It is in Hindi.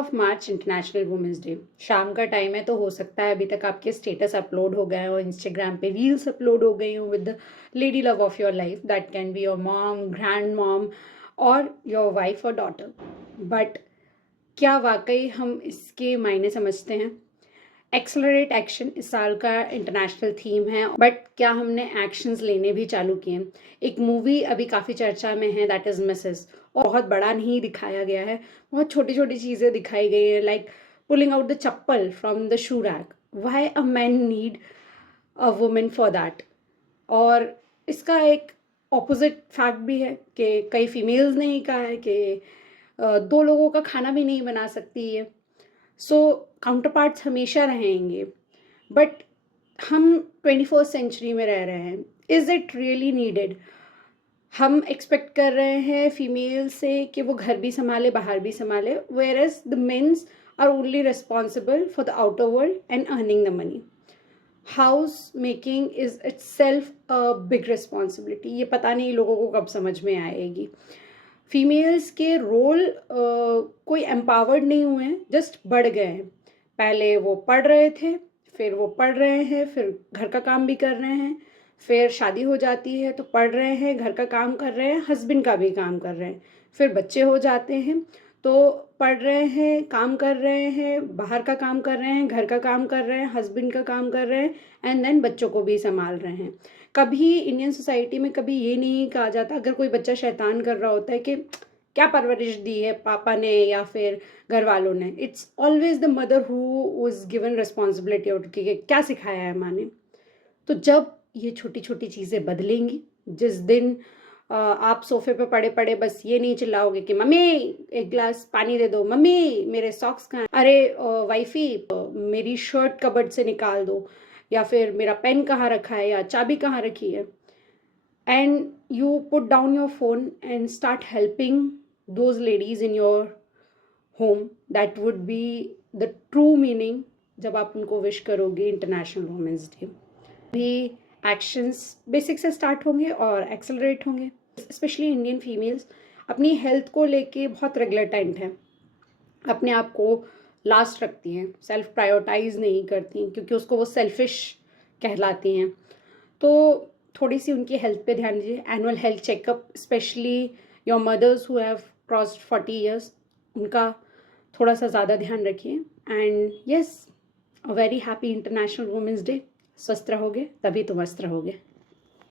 Of March international women's day. शाम का टाइम है तो हो सकता है अभी तक आपके स्टेटस अपलोड हो गए हो, इंस्टाग्राम पे रील्स अपलोड हो गई हो with the lady love of your life, that can be your mom, grand mom और योर वाइफ और डॉटर। बट क्या वाकई हम इसके मायने समझते हैं? एक्सेलरेट एक्शन इस साल का इंटरनेशनल थीम है, बट क्या हमने एक्शंस लेने भी चालू किए? एक मूवी अभी काफ़ी चर्चा में है, दैट इज़ मिसेस, और बहुत बड़ा नहीं दिखाया गया है, बहुत छोटी छोटी चीज़ें दिखाई गई है, like pulling out the chappal from the shoe rack. Why a man need a women for that? और इसका एक ऑपोजिट फैक्ट भी है कि कई फीमेल्स ने ही कहा है कि दो लोगों का खाना भी नहीं बना सकती है। सो काउंटर पार्ट्स हमेशा रहेंगे, बट हम 21st सेंचुरी में रह रहे हैं। Is it really needed? हम एक्सपेक्ट कर रहे हैं फीमेल से कि वो घर भी संभाले, बाहर भी संभाले, where as the mens are only responsible for the outer world and earning the money. House making is its self a big responsibility. ये पता नहीं लोगों को कब समझ में आएगी। फीमेल्स के रोल कोई एम्पावर्ड नहीं हुए हैं, जस्ट बढ़ गए हैं। पहले वो पढ़ रहे थे, फिर वो पढ़ रहे हैं, फिर घर का काम भी कर रहे हैं, फिर शादी हो जाती है तो पढ़ रहे हैं, घर का काम कर रहे हैं, हस्बैंड का भी काम कर रहे हैं, फिर बच्चे हो जाते हैं तो पढ़ रहे हैं, काम कर रहे हैं, बाहर का काम कर रहे हैं, घर का काम कर रहे हैं, हस्बैंड का काम कर रहे हैं, एंड देन बच्चों को भी संभाल रहे हैं। कभी इंडियन सोसाइटी में कभी ये नहीं कहा जाता अगर कोई बच्चा शैतान कर रहा होता है कि क्या परवरिश दी है पापा ने या फिर घर वालों ने। It's always the mother who was given responsibility of कि क्या सिखाया है माँ ने। तो जब ये छोटी छोटी चीज़ें बदलेंगी, जिस दिन आप सोफे पे पड़े पड़े बस ये नहीं चिल्लाओगे कि मम्मी एक गिलास पानी दे दो, मम्मी मेरे सॉक्स कहाँ हैं? अरे वाइफी मेरी शर्ट कबर्ड से निकाल दो, या फिर मेरा पेन कहाँ रखा है या चाबी कहाँ रखी है, and you put down your phone and start helping those ladies in your home, that would be the true meaning जब आप उनको विश करोगे इंटरनेशनल वुमेंस डे। भी एक्शंस बेसिक से स्टार्ट होंगे और एक्सेलरेट होंगे। स्पेशली इंडियन फीमेल्स अपनी हेल्थ को लेके बहुत रेगुलेटेंट हैं, अपने आप को लास्ट रखती हैं, सेल्फ प्रायोरिटाइज नहीं करती क्योंकि उसको वो सेल्फिश कहलाती हैं। तो थोड़ी सी उनकी हेल्थ पे ध्यान दीजिए। Annual health checkup, specially your mothers who have crossed 40 years, उनका थोड़ा सा ज़्यादा ध्यान रखिए। And yes, a very happy international women's day. स्वस्थ रहोगे तभी तो मस्त रहोगे।